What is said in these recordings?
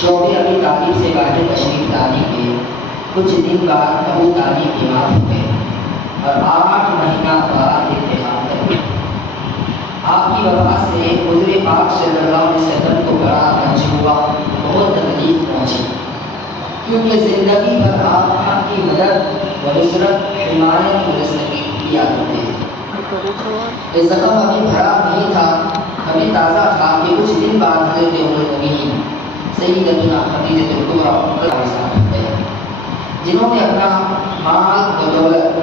شعبے ابی طالب سے باہر تشریف لانے کے کچھ دن بعد ابو طالب بیمار ہو گئے اور 8 مہینہ بعد انتقال کر گئے۔ آپ کی وفات سے حضور پاک صلی اللہ علیہ وسلم کو بڑا رنج ہوا، بہت تکلیف پہنچی، کیونکہ زندگی بھر آپ کی مدد و نصرت حمایت و رسکی کیا کرتے تھے۔ یہ زخم ابھی بھرا نہیں تھا، ہمیں تازہ تھا کہ کچھ دن بعد حضرت ام المؤمنین سیدتنا خدیجہ کبریٰ جنہوں نے اپنا مال و دولت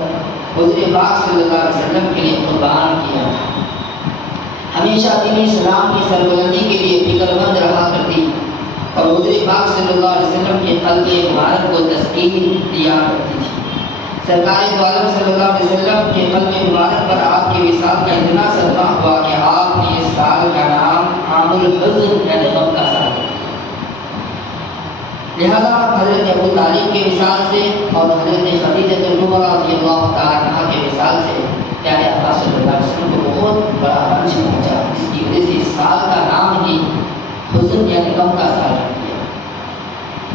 حضور پاک صلی اللہ علیہ وسلم کے لیے قربان کیا تھا، ہمیشہ دین اسلام کی سربلندی کے لیے فکر مند رہا کرتی اور حضور پاک صلی اللہ علیہ وسلم کے قلب مبارک کو تسکین دیا کرتی تھی۔ سرکار دو عالم صلی اللہ علیہ وسلم کے قلب مبارک پر آپ کے وصال کا اتنا صدمہ ہوا کہ آپ نے اس سال کا نام عام الحزن یعنی غم کا سال رکھا۔ لہذا حضرت ابو طالب کے وصال سے اور حضرت خدیجہ کبریٰ رضی اللہ تعالیٰ عنہا کے وصال سے پیارے آقا صلی اللہ علیہ وسلم کو بہت بڑا رنج پہنچا، جس کی وجہ سے اس سال کا نام ہی حزن یعنی غم کا سال رکھ دیا۔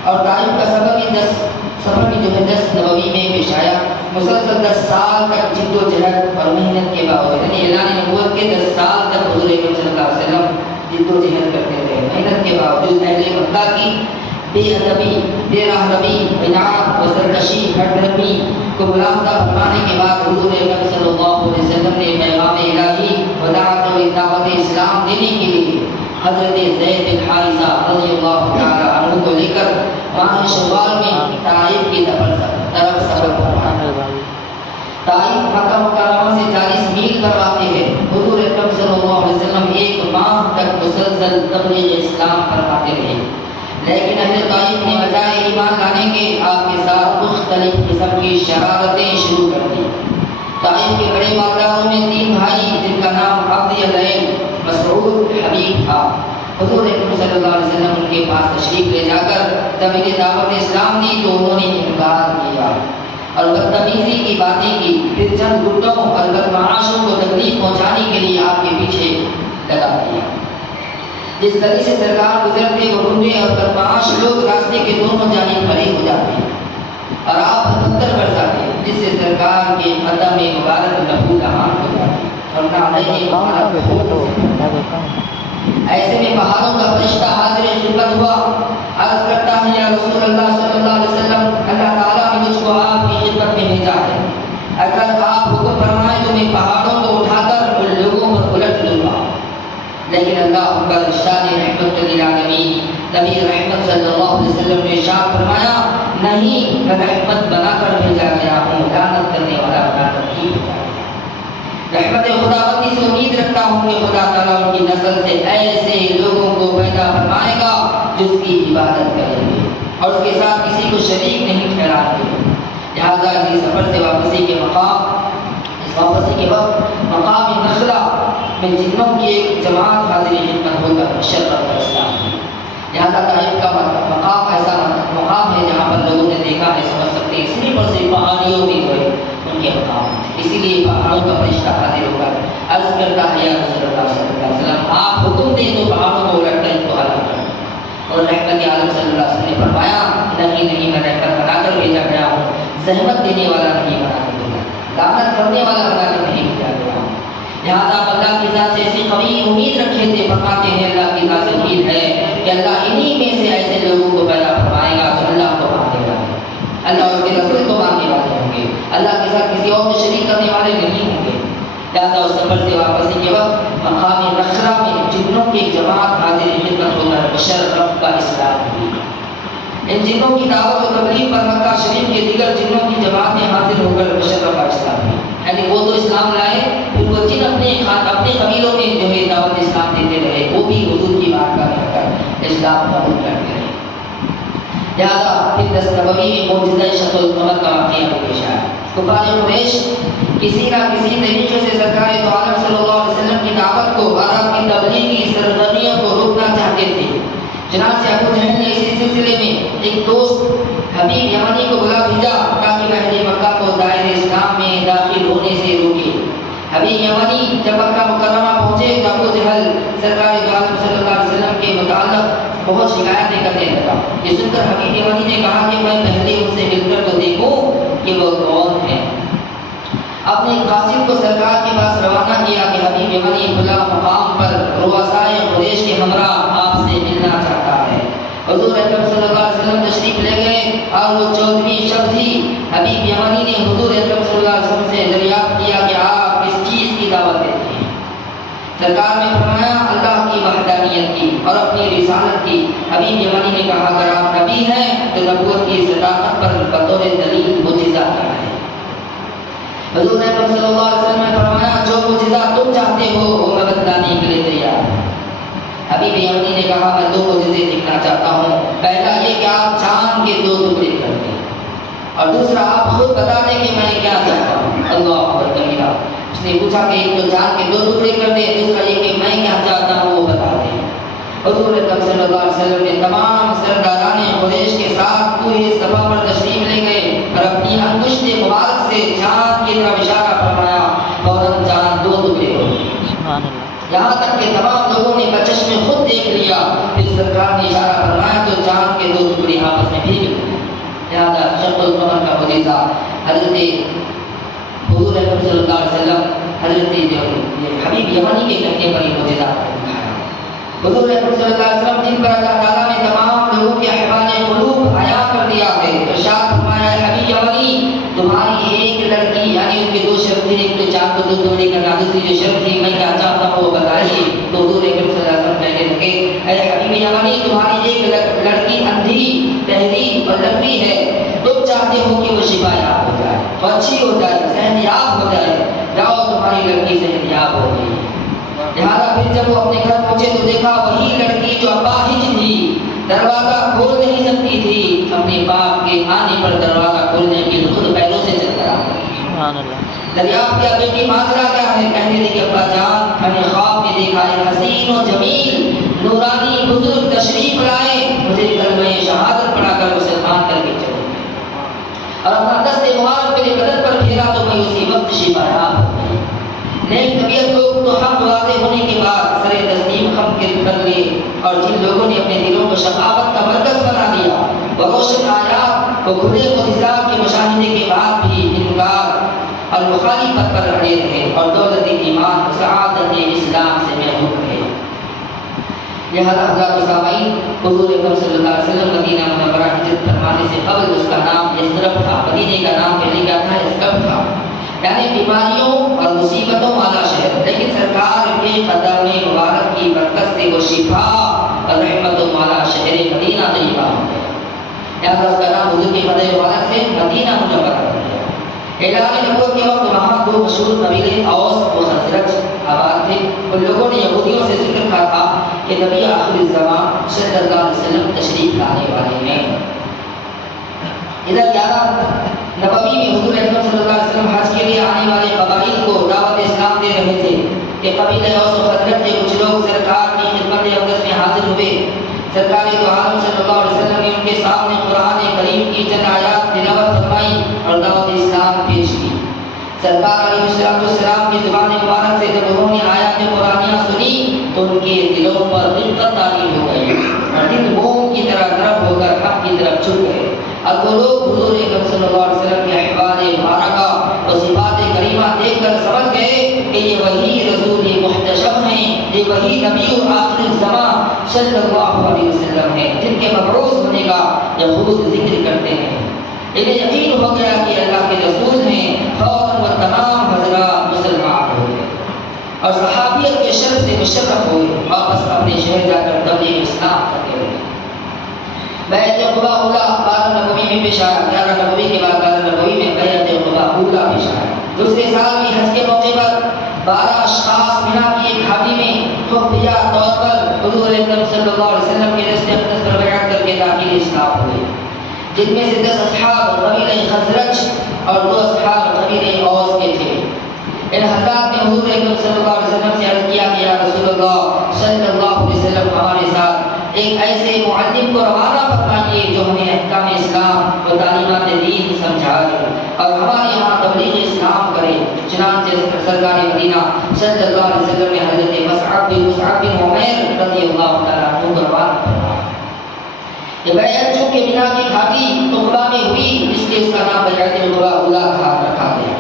اور طائف کا سفر بھی جو ہے 10 نبوی میں پیش آیا۔ مسلسل 10 سال تک جد و جہد اور محنت کے باوجود، یعنی اعلان نبوت کے 10 سال تک حضور اکرم صلی اللہ علیہ وسلم جد و جہد کرتے رہے، محنت کے باوجود اہل مکہ کی بے ادبی، بے راہربی، عناد و سرکشی، ہٹرمی کو ملاحظہ فرمانے کے بعد حضور اکرم صلی اللہ علیہ وسلم نے پیغام الہی و دعوت اسلام دینے کے لیے حضرت زید بن حارثہ رضی اللہ تعالی عنہ کو لے کر ماہ شوال میں طائف کی طرف سفر فرمایا۔ طائف مکہ مکرمہ سے 40 میل پر واقع ہے۔ حضور اکرم صلی اللہ علیہ وسلم 1 ماہ تک مسلسل تبلیغ اسلام فرماتے رہے، لیکن اہل طائف نے بجائے ایمان لانے کے آپ کے ساتھ مختلف قسم کی شرارتیں شروع کر دی۔ طائف کے بڑے مالداروں میں 3 بھائی جن کا نام عبد یدین، مسعود، حبیب تھا۔ حضور اکرم صلی اللہ علیہ وسلم ان کے پاس تشریف لے جا کر جب انہیں دعوت اسلام دی تو انہوں نے انکار کیا اور بدتمیزی کی باتیں کی، پھر چند گٹوں اور بدمعاشوں کو تکلیف پہنچانے کے لیے آپ کے پیچھے لگا دیا۔ جس گلی سے سرکار گزرتے وہ گنڈے اور بدمعاش لوگ راستے کے دونوں جانب کھڑے ہو جاتے اور آپ پتھر برساتے، جس سے سرکار کے قدم مبارک لہو لہان ہو جاتے اور نعلین مبارک ہو جاتے۔ ایسے میں پہاڑوں کا فرشتہ حاضر خدمت ہوا، عرض کرتا ہے یا رسول اللہ صلی اللہ علیہ وسلم، اللہ تعالیٰ نے مجھ کو آپ کی خدمت میں بھیجا ہے، اگر آپ حکم فرمائیں تو میں پہاڑوں کو اٹھا کر ان لوگوں پر الٹ دوں گا۔ لیکن اللہ اکبر، ارشاد رحمت للعالمین نبی رحمت صلی اللہ علیہ وسلم نے ارشاد فرمایا، نہیں، میں رحمت بنا کر بھیجا گیا ہوں، لعنت کرنے والا بنا کر نہیں بھیجا گیا۔ رحمت خداوندی سے امید رکھتا ہوں کہ خدا تعالیٰ ان کی نسل سے ایسے لوگوں کو پیدا فرمائے گا جو اس کی عبادت کریں گے اور اس کے ساتھ کسی کو شریک نہیں ٹھہرائیں گے۔ لہٰذا اس سفر سے واپسی کے وقت مقام نخلا میں جنوں کی ایک جماعت حاضر خدمت ہو کر مشرف کا اسلام ہے۔ لہٰذا طائف کا مقام ایسا مقام ہے جہاں پر لوگوں نے دیکھا ہے، سمجھ سکتے ہیں، صرف اور صرف پہاڑیوں میں ہوئے ان کے مقام، اسی لیے پہاڑوں کا فرشتہ حاضر ہو کر عرض کرتا ہے یا رسول اللہ صلی اللہ علیہ وسلم، آپ حکم دیں تو پہاڑوں کو الٹ کر ان کو ہلاک کر دیں۔ اور رحمت عالم صلی اللہ علیہ وسلم نے فرمایا، نہیں، میں رحمت بنا کر بھیجا گیا ہوں، زحمت دینے والا نہیں بنا کر بھیجا، لعنت کرنے والا بنا کر نہیں بھیجا گیا ہوں۔ لہٰذا اللہ کی ذات سے ایسی قوی امید رکھے تھے، فرماتے ہیں اللہ کی ذات سے امید ہے کہ اللہ انہی میں سے ایسے لوگوں کو پیدا فرمائے گا جو اللہ کو ماننے والے ہیں، اللہ اور اس کے رسول کو ماننے والے ہوں گے، اللہ کے ساتھ کسی اور کو شریک کرنے والے نہیں ہوں گے۔ لہٰذا اس سفر سے واپسی کے وقت مقام نخلا میں جنوں کی ایک جماعت حاضر خدمت ہو کر مشرف کا اسلام ہوئی۔ ان جنوں کی دعوت و تبلیغ پر مکہ شریف کے دیگر جنوں کی جماعتیں حاضر ہو کر مشرف کا اسلام ہوئی، یعنی وہ تو اسلام لائے، پھر وہ جن اپنے قبیلوں میں جو ہے دعوت اسلام دیتے رہے، وہ بھی حضور کی بات کا کہہ کر اسلام قبول کرتے رہے۔ لہٰذا پھر 10 نبوی میں معجزہ شق القمر کا واقعہ پیش آیا۔ کفار قریش کسی نہ کسی طریقے سے سرکار دو عالم صلی اللہ علیہ وسلم کی دعوت کو، عرب کی تبلیغی سرگرمیوں کو روکنا چاہتے تھے۔ چنانچہ ابو جہل نے اسی سلسلے میں ایک دوست حبیب یمنی کو بلا بھیجا تاکہ اہل مکہ کو دائرے اسلام میں داخل ہونے سے روکے۔ حبیب یمنی جب مکہ مکرمہ پہنچے تو ابو جہل سرکار دو عالم صلی اللہ علیہ وسلم کے متعلق بہت شکایتیں کرنے لگا۔ یہ سن کر حبیب یمنی نے کہا کہ میں پہلے ان سے مل کر تو دیکھوں کہ وہ کون ہیں۔ اپنے قاصد کو سرکار کے پاس روانہ کیا کہ حبیب یمنی کھلا مقام پر رؤسائے قریش کے ہمراہ آپ سے ملنا چاہتا ہے۔ حضور اکرم صلی اللہ علیہ وسلم تشریف لے گئے اور وہ 14ویں شب تھی۔ حبیب یمنی نے حضور اکرم صلی اللہ علیہ وسلم سے دریافت کیا کہ آپ کس چیز کی دعوت دیتے ہیں؟ سرکار نے فرمایا اللہ کی وحدانیت کی اور اپنی رسالت کی۔ حبیب یمنی نے کہا اگر آپ نبی ہیں تو نبوت کی صداقت پر بطور دلیل معجزہ کیا ہے؟ حضور اکرم صلی اللہ علیہ وسلم نے فرمایا جو معجزہ تم چاہتے ہو وہ میں بتلانے کے لیے تیار ہوں۔ حبیب یمنی نے کہا میں 2 معجزے دیکھنا چاہتا ہوں، پہلا یہ کہ آپ چاند کے 2 ٹکڑے کر دیں، اور دوسرا آپ خود بتا دیں کہ میں کیا چاہتا ہوں۔ اللہ اکبر کبیرہ۔ اس نے پوچھا کہ ایک تو چاند کے 2 ٹکڑے کر دیں، دوسرا یہ کہ میں کیا چاہتا ہوں وہ بتا دیں۔ حضور اکرم صلی اللہ علیہ وسلم نے تمام سرداران قریش کے ساتھ پورے صفا پر تشریف لے گئے اور اپنی انگشت مبارک سے چاند کی طرف اشارہ فرمایا، فوراً چاند 2 ٹکڑے ہو گئے، یہاں تک کہ تمام لوگوں نے بچشم خود دیکھ لیا۔ پھر سرکار نے اشارہ فرمایا تو چاند کے 2 ٹکڑے آپس میں بھی مل گئے۔ لہٰذا شق القمر کا معجزہ حضرت حضور اکرم صلی اللہ علیہ وسلم حضرت حبیب یمنی کے کہنے پر یہ معجزہ دکھایا۔ حضور اکرم صلی اللہ علیہ وسلم جن پر اللہ تعالیٰ نے تمام لوگوں کے احوال قلوب عیاں کر دیا ہے، ارشاد فرمایا حبیب یمنی تمہاری ایک لڑکی، یعنی ان کے 2 شرط تھے، ایک تو چاند کو 2 ٹکڑے کرنا، دوسری جو شرط تھی میں کیا چاہتا ہوں وہ بتائیے۔ تو حضور اکرم صلی اللہ علیہ وسلم کہنے لگے اے حبیب یمنی تمہاری ایک لڑکی اندھی بہری اور لمبی ہے، تم چاہتے ہو کہ وہ شفا یاب ہو جائے، وہ اچھی ہو جائے، صحت یاب ہو جائے، جاؤ تمہاری لڑکی صحت یاب ہو گئی۔ لہٰذا پھر جب وہ اپنے گھر پہنچے تو دیکھا وہی لڑکی جو اپاہج تھی، دروازہ کھول نہیں سکتی تھی، اپنے باپ کے آنے پر دروازہ کھولنے کے خود پیروں سے چل کر آ گئی۔ دریافت کیا بیٹی ماجرا کیا ہے؟ کہنے لگی ابا جان میں نے خواب میں دیکھا ہے حسین و جمیل نورانی بزرگ تشریف لائے، مجھے کلمہ شہادت پڑھا کر مسلمان کر کے چلے گئے اور اپنا دست مبارک میرے بدن پر پھیرا تو میں اسی وقت شفا یاب ہو گئی۔ نیک طبیعت لوگ تو حق واضح ہونے کے بعد سر تسلیم خم کر لیے، اور جن لوگوں نے اپنے دلوں کو شقاوت کا مرکز بنا دیا وہ روشن آیات وہ کھلے معجزات کے مشاہدے کے بعد بھی انکار اور مخالفت پر اڑے رہے اور دولت ایمان و سعادت اسلام سے محروم رہے۔ لہذا حضرات و سامعین حضور اکرم صلی اللہ علیہ وسلم مدینہ منورہ ہجرت فرمانے سے قبل اس کا نام یثرب تھا، مدینے کا نام پہلے کیا تھا؟ یثرب تھا، یعنی بیماریوں اور مصیبتوں والا شہر، لیکن سرکار کے قدم مبارک کی برکت سے وہ شفا اور رحمتوں والا شہر مدینہ طیبہ ہو گیا۔ لہذا اس کا نام حضور کے قدم مبارک سے مدینہ منورہ ہو گیا۔ اعلان نبوت کے وقت وہاں 2 مشہور قبیلے اوس و خزرج آباد تھے۔ ان لوگوں نے یہودیوں سے ذکر کہا تھا کہ نبی آخر الزمان صلی اللہ علیہ وسلم تشریف لانے والے ہیں۔ ادھر 11 نبوی میں حضور اکرم صلی اللہ علیہ وسلم حج کے لیے آنے والے قبائل کو دعوت اسلام دے رہے تھے کہ قبیلہ اوس و خزرج کے کچھ لوگ سرکار کی خدمت اقدس میں حاضر ہوئے۔ سرکار دو عالم صلی اللہ علیہ وسلم نے ان کے سامنے قرآن کریم کی چند آیات تلاوت فرمائی اور دعوت اسلام پیش کی۔ سرکار علیہ السلام کی زبان مبارک سے جب انہوں نے آیات قرآنیہ سنی تو ان کے دلوں پر رقت طاری ہو گئی اور دل موم کی طرح طرف ہو کر حق کی طرف چھٹ گئے، اور وہ لوگ حضور اکرم صلی اللہ علیہ وسلم کے احوال مبارکہ اور صفات کریمہ دیکھ کر سمجھ گئے کہ یہ وہی رسول محتشم ہیں، یہ وہی نبی آخر الزمان صلی اللہ علیہ وسلم ہیں جن کے مبعوث ہونے کا یہود ذکر کرتے ہیں۔ انہیں یقین ہو گیا کہ اللہ کے رسول ہیں، فوراً وہ تمام حضرات مسلمان ہو گئے اور صحابیت کے شرف سے مشرف ہوئے، واپس اپنے شہر جا کر تبلیغ اسلام کرتے ہوئے۔ بیعت قباء اولیٰ 12 نبوی میں پیش آیا، 11 نبوی کے بعد 12 نبوی میں بیعت قباء اولیٰ پیش آیا۔ دوسرے سال کی حج کے موقع پر 12 اشخاص مینا کی ایک گھاٹی میں خفیہ طور پر حضور اکرم صلی اللہ علیہ وسلم کے دست اقدس پر بیعت کر کے داخل اسلام ہوئے، جن میں سے 10 اصحاب قبیلہ خزرج اور 2 اصحاب قبیلہ اوس کے تھے۔ ان حضرات نے حضور اکرم صلی اللہ علیہ وسلم سے عرض کیا کہ یا رسول اللہ صلی اللہ علیہ وسلم ہمارے ساتھ ایک ایسے معلم کو روانہ فرمائیے جو ہمیں احکام اسلام و تعلیمات دین سمجھائے اور ہمارے یہاں تبلیغ اسلام کرے۔ چنانچہ سرکار مدینہ صلی اللہ علیہ وسلم نے حضرت مصعب بن عمیر رضی اللہ تعالیٰ عنہ کو روانہ فرمایا۔ یہ بیعت چونکہ مینا کی گھاٹی عقبہ میں ہوئی اس لیے اس کا نام بیعت عقبہ اولیٰ رکھا گیا۔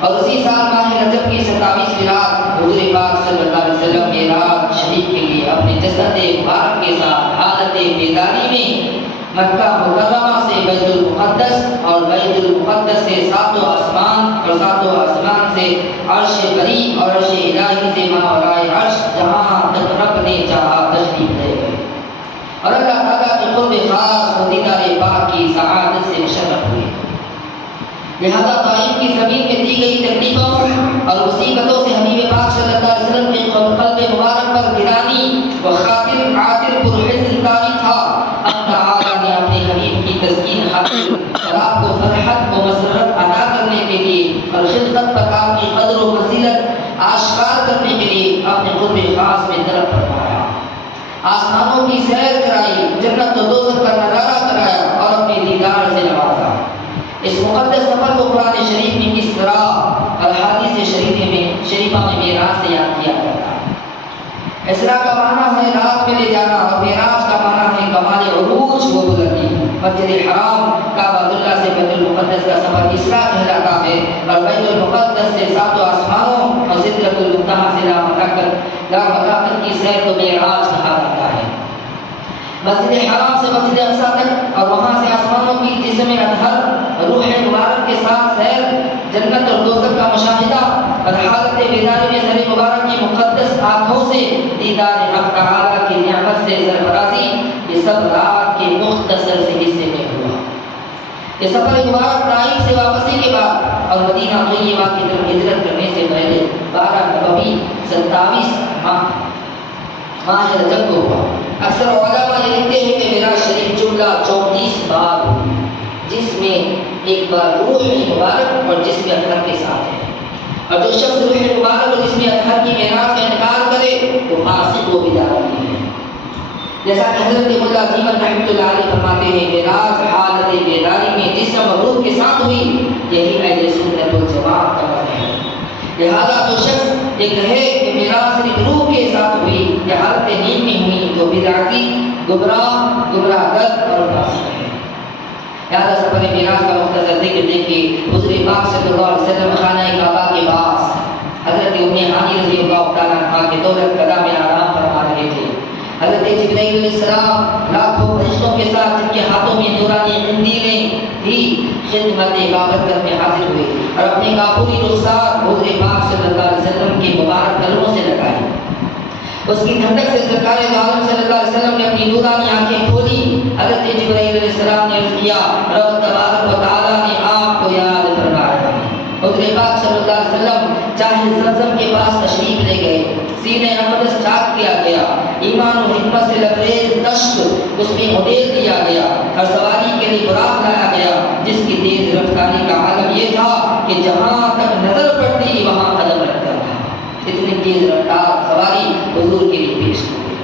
اور اسی سال ماہ رجب کی 27ویں رات حضور پاک صلی اللہ علیہ وسلم معراج شریف کے لیے اپنے جسد مبارک کے ساتھ حالت بیداری میں مکہ مکرمہ سے بیت المقدس اور بیت المقدس سے ساتوں آسمان اور ساتوں آسمان سے عرش بری اور عرش الہی سے ماورائے عرش جہاں تک رب نے چاہا تشریف لے گئے اور اللہ تعالیٰ کے قرب خاص و دیدار پاک کی سعادت سے مشرف ہوئے۔ لہذا طائف کی زمین میں دی گئی تکلیفوں اور مصیبتوں سے حبیب پاک صلی اللہ علیہ وسلم کے قلب مبارک پر گرانی و خاطر عاطر پرحزن طاری تھا۔ اللہ تعالیٰ نے اپنے حبیب کی تسکین حاصل اور آپ کو فرحت و مسرت عطا کرنے کے لیے اور خلقت پر آپ کی قدر و منزلت آشکار کرنے کے لیے اپنے قرب خاص میں طلب فرمایا، آسمانوں کی سیر کرائی، جنت و دوزخ کا نظارہ کرایا اور اپنے دیدار سے نوازا۔ اس مقدس سفر کو قرآن شریف میں کس طرح اور حدیث شریفہ میں معراج سے یاد کیا جاتا ہے۔ اسراء کا معنی ہے رات میں لے جانا اور معراج کا معنی ہے کمال عروج و بلندی۔ مسجد حرام کعبۃ اللہ سے بیت المقدس کا سفر اسراء کہلاتا ہے اور بیت المقدس سے ساتوں آسمانوں اور سدرۃ المنتہا سے لا مکان کی سیر کو معراج کہا جاتا ہے۔ مسجد حرام سے مسجد اقصیٰ تک اور وہاں سے آسمانوں کی جسم اطہر روح مبارک کے ساتھ سیر، جنت اور دوزخ کا مشاہدہ اور حالت بیداری میں سر مبارک کی مقدس آنکھوں سے دیدار حق تعالیٰ کی نعمت سے سرفرازی، یہ سب رات کے مختصر سے حصے میں ہوا۔ یہ سفر مبارک طائف سے واپسی کے بعد اور مدینہ طیبہ کی طرف ہجرت کرنے سے پہلے 12 نبوی 27 ماہ رجب کو ہوا۔ اکثر علماء یہ لکھتے ہیں کہ معراج شریف جملہ 34 بار ہوئی، جس میں ایک بار روح مبارک اور جسم اطہر کے ساتھ ہے، اور جو شخص روح مبارک اور جسم اطہر کی معراج کا انکار کرے تو فاسق و بدعتی ہے۔ جیسا کہ حضرت مولا عظیم رحمۃ اللہ علیہ فرماتے ہیں، معراج حالت بیداری میں جسم اور روح کے ساتھ ہوئی، یہی اہل سنت والجماعت کا مذہب ہے۔ لہذا جو شخص یہ کہے کہ معراج صرف روح کے ساتھ ہوئی یا حالت نیند میں ہوئی تو بدعتی، گمراہ گرد اور فاسق ہے۔ لہذا سفر معراج کا مختصر ذکر دیکھیے۔ حضور پاک صلی اللہ علیہ وسلم خانہ کعبہ کے پاس حضرت ام ہانی رضی اللہ تعالیٰ عنہا کے دولت قدہ میں آرام فرما رہے تھے۔ حضرت جبرائیل علیہ السلام لاکھوں فرشتوں کے ساتھ جن کے ہاتھوں میں نورانی قندیلیں تھی خدمت بابرکت میں حاضر ہوئے اور اپنے کافوری رخسار حضور پاک صلی اللہ علیہ وسلم کے مبارک قدموں سے لگائی۔ اس کی ٹھنڈک سے سرکار دو عالم صلی اللہ علیہ وسلم نے اپنی نورانی آنکھیں کھولی۔ حضرت جبرائیل علیہ السلام نے عرض کیا، رب تبارک و تعالیٰ نے آپ کو یاد فرمایا۔ حضور پاک صلی اللہ علیہ وسلم چاہے زمزم کے پاس تشریف لے گئے، سینہ اقدس چاک کیا گیا، ایمان و حکمت سے لبریز دشت اس میں ادیل دیا گیا اور سواری کے لیے براق لایا گیا، جس کی تیز رفتاری کا عالم یہ تھا کہ جہاں تک نظر پڑتی وہاں قدم رکھتا تھا۔ اتنی تیز رفتار سواری حضور کے لیے پیش کی گئی۔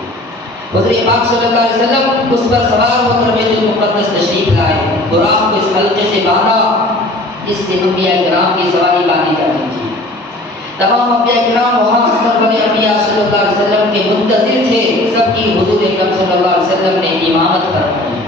حضور پاک صلی اللہ علیہ وسلم اس پر سوار ہو کر بیت المقدس تشریف لائے۔ براق کو اس حلقے سے باندھا جس سے انبیاء کرام کی سواری باندھی جاتی تھی۔ تمام انبیاء کرام وہاں مستقبل انبیاء صلی اللہ علیہ وسلم کے منتظر تھے، سب کی حضور اکرم صلی اللہ علیہ وسلم نے امامت فرمائی۔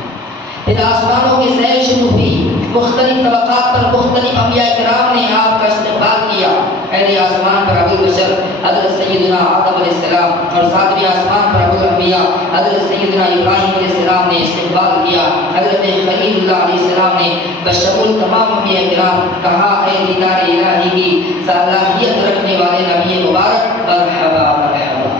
پھر آسمانوں کی سیر شروع ہوئی، مختلف طبقات پر مختلف انبیاء کرام نے آپ کا استقبال کیا۔ پہلے آسمان پر ابو البشر حضرت سیدنا آدم علیہ السلام اور ساتویں آسمان پر ابو الانبیاء حضرت سیدنا ابراہیم علیہ السلام نے استقبال کیا۔ حضرت خلیل اللہ علیہ السلام نے بشمول تمام انبیاء کرام کہا، اے دیدار الہی کی صلاحیت رکھنے والے نبی مبارک، مرحبا مرحبا۔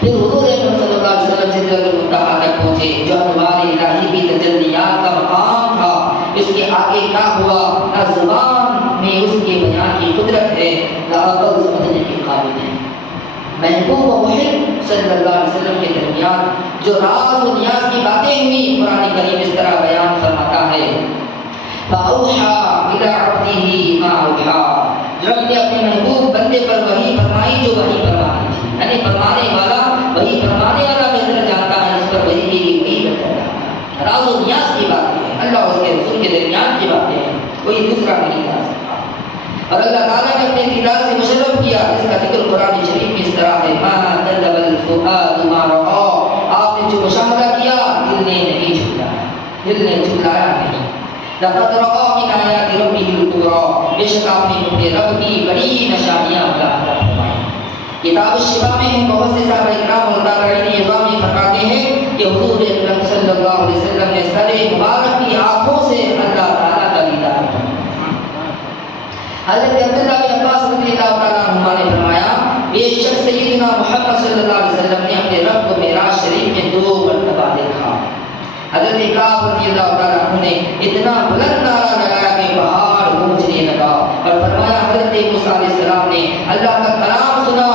پھر حضور اکرم صلی اللہ علیہ وسلم سدرۃ المنتہا تک پہنچے جو انوار الہی کی تجلیات کا مقام تھا۔ اس کے آگے کیا ہوا نہ زبان میں اس کے بیان کی قدرت ہے، نہ عقل سمجھنے کی قابل ہے۔ محبوب و محب صلی اللہ علیہ وسلم کے درمیان جو راز و نیاز کی باتیں ہوئی، قرآن کریم اس طرح بیان فرماتا ہے، فَأَوْحَى إِلَىٰ عَبْدِهِ مَا أَوْحَىٰ۔ رب نے اپنے محبوب بندے پر وحی فرمائی جو وحی فرمانی تھی، یعنی فرمانے والا وحی فرمانے والا بہتر جانتا ہے، جس پر وحی کی گئی وہی بہتر جانتا ہے۔ راز و نیاز کی باتیں ہیں، اللہ اور اس کے رسول کے درمیان کی باتیں ہیں، کوئی دوسرا نہیں جان سکتا۔ اور اللہ تعالیٰ نے اپنے دیدار سے مشرف کیا، اس کا ذکر قرآن شریف میں اس طرح ہے، مَا كَذَبَ الْفُؤَادُ مَا رَأَىٰ۔ آپ نے جو مشاہدہ فیصلہ کیا، دل نے نہیں جھٹلایا، دل نے جھٹلایا نہیں۔ لقد رأى من آیات ربه الکبریٰ، بے شک آپ نے اپنے رب کی بڑی نشانیاں ملاحظہ فرمائی۔ کتاب الشفا میں بہت سے صحابہ کرام اور تابعین عظام فرماتے ہیں کہ حضور اکرم صلی اللہ علیہ وسلم نے سر مبارک کی آنکھوں سے اللہ تعالیٰ کا دیدار فرمایا۔ حضرت عبداللہ بن عباس رضی اللہ تعالیٰ عنہما نے فرمایا بے شک سیدنا محمد صلی اللہ علیہ وسلم نے اپنے رب کو معراج شریف میں 2 مرتبہ دیکھا۔ حضرت کعب رضی اللہ تعالیٰ عنہ نے اتنا بلند نعرہ لگایا کہ پہاڑ گونجنے لگا اور فرمایا حضرت موسیٰ علیہ السلام نے اللہ کا کلام سنا